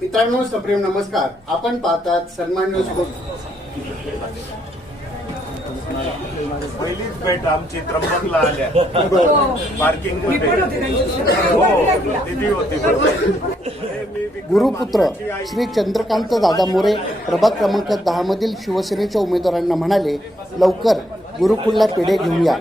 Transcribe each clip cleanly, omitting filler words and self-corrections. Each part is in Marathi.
मित्रांनो, सप्रेम नमस्कार. आपण पाहतात सन्मान न्यूज. पहिलीच भेट आमची त्र्यंबकला आल्या पार्किंग गुरुपुत्र श्री चंद्रकांत दादा मोरे प्रभाग क्रमांक 10 मधील शिवसेनेच्या उमेदवारांना म्हणाले, लवकर गुरुकुलला पेढे घेऊन या.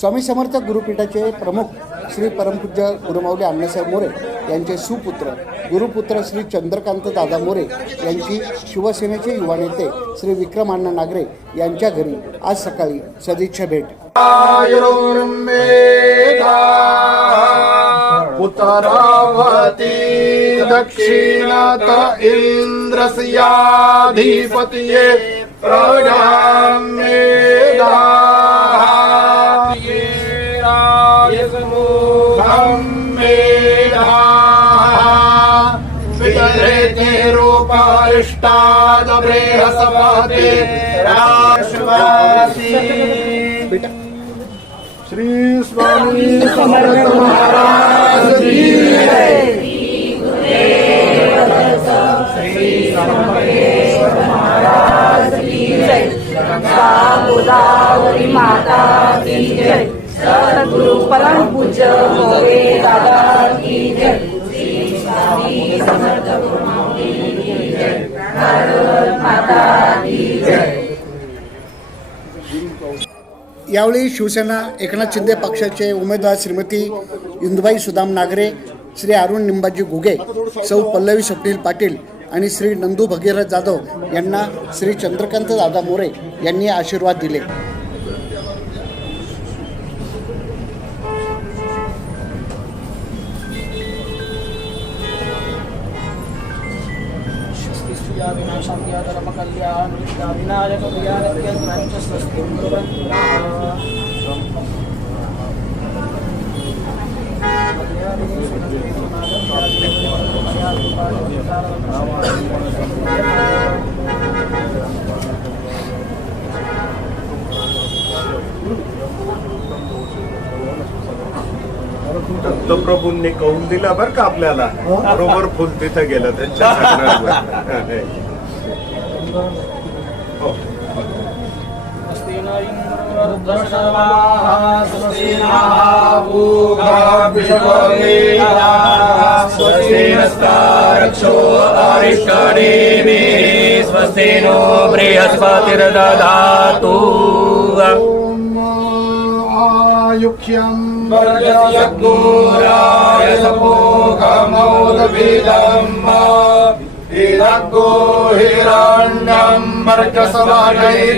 स्वामी समर्थ गुरुपीठाचे प्रमुख श्री परमपूज्य गुरुमाऊली अण्णासाहेब मोरे यांचे सुपुत्र गुरुपुत्र श्री चंद्रकांत दादा मोरे यांची शिवसेनेचे युवा नेते श्री विक्रम अण्णा नागरे यांच्या घरी आज सकाळी सदिच्छा भेट. उत्तरावती दक्षिणत इंद्रस्याधिपतिये श्री स्वामी समर्थ महाराज की जय. श्री समर्थ महाराज की जय. गोदावरी माता की जय. सद्गुरु परम पूज्य मोरे दादा की जय. श्री स्वामी समर्थ गुरुमाऊली की जय. भारत माता की जय. यावेळी शिवसेना एकनाथ शिंदे पक्षाचे उमेदवार श्रीमती इंदुबाई सुदाम नागरे, श्री अरुण निंबाजी गुगे, सौ पल्लवी स्वप्नील पाटील आणि श्री नंदू भगीरथ जाधव यांना श्री चंद्रकांत दादा मोरे यांनी आशीर्वाद दिले. दत्तप्रभूंनी कौल दिला बरं का आपल्याला. बरोबर फुल तिथे गेलं त्यांच्या स्वस्तिनो बृहस्पतिर्दधातु. आयुष्यं वर्गयद्गोराय सपोकमोदभिदम् इदग्गो हिरण्यं वर्चस्वजैत्राय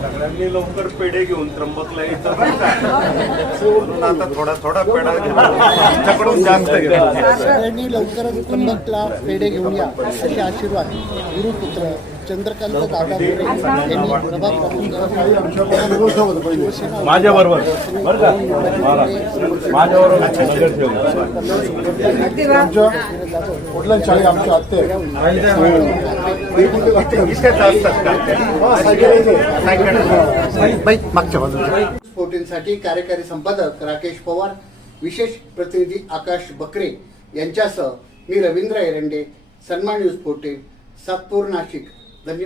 सगळ्यांनी लवकर पेढे घेऊन त्र्यंबकला यायचं बरं का. म्हणून आता थोडा थोडा पेढा घेतो, आमच्याकडून जास्त घेतो. सगळ्यांनी लवकरच त्र्यंबकला पेढे घेऊन या असे आशीर्वाद गुरुपुत्र चंद्रकांत दादा मोरे यांनी प्रभाग माझ्याबरोबर बरं का, माझ्याबरोबर कुठल्या शाळी आमच्या हत्या मागच्या बाजूला. स्फोटींसाठी कार्यकारी संपादक राकेश पवार, विशेष प्रतिनिधी आकाश बकरे यांच्यासह मी रवींद्र एरंडे, सन्मान न्यूज 14, सातपूर, नाशिक. धन्यवाद.